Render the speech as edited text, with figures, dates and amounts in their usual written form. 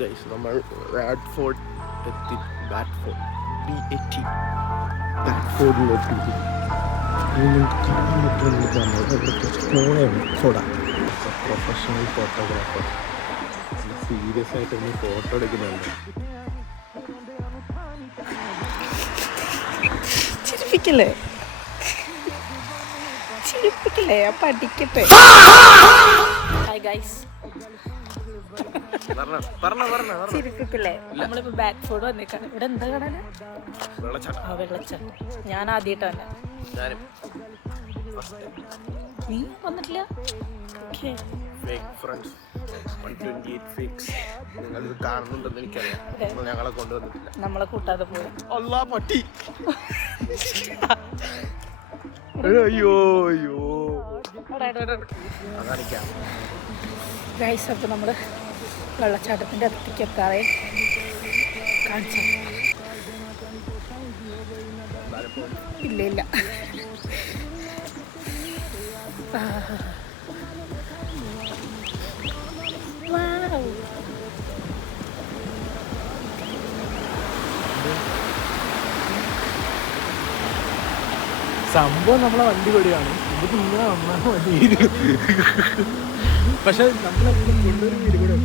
Guys നമ്മൾ ബാഡ്ഫോർഡ് എത്തി. ബാഡ്ഫോർഡ് ബാഡ്ഫോർഡിലെത്തി. Professional photographer serious ആയിട്ട് ഒന്ന് ഫോട്ടോ എടുക്കുന്നുണ്ട്. ചിരിപ്പിക്കല്ലേ അപ്പൊ അടിക്കട്ടെ. Hi guys, ചിരിപ്പിക്കല്ലേ? നമ്മളിപ്പോ ബാക്ക് ഫോർഡ് വന്നേക്കാണ്. ഇവിടെ എന്താ കാണാന്? വെള്ളച്ചാട്ടം. ഞാൻ ആദ്യമായിട്ടാണ്. നീ വന്നിട്ടില്ല? ഞങ്ങളെ കൊണ്ടുവന്നിട്ടില്ല. നമ്മളെ കൂട്ടാതെ പോയി. പട്ടി. അയ്യോ അയ്യോ. ഗൈസ്, അപ്പൊ നമ്മള് വെള്ളച്ചാട്ടത്തിന്റെ അടുത്തേക്ക് എത്താറേ. കാണിച്ചു ഇല്ല ഇല്ല. സംഭവം നമ്മളെ വണ്ടി കൂടിയാണ്. ഇത് ഇങ്ങനെ വന്നാൽ മതി. പക്ഷെ നമ്മളെ കൊണ്ടൊരു വീട് കൂടെ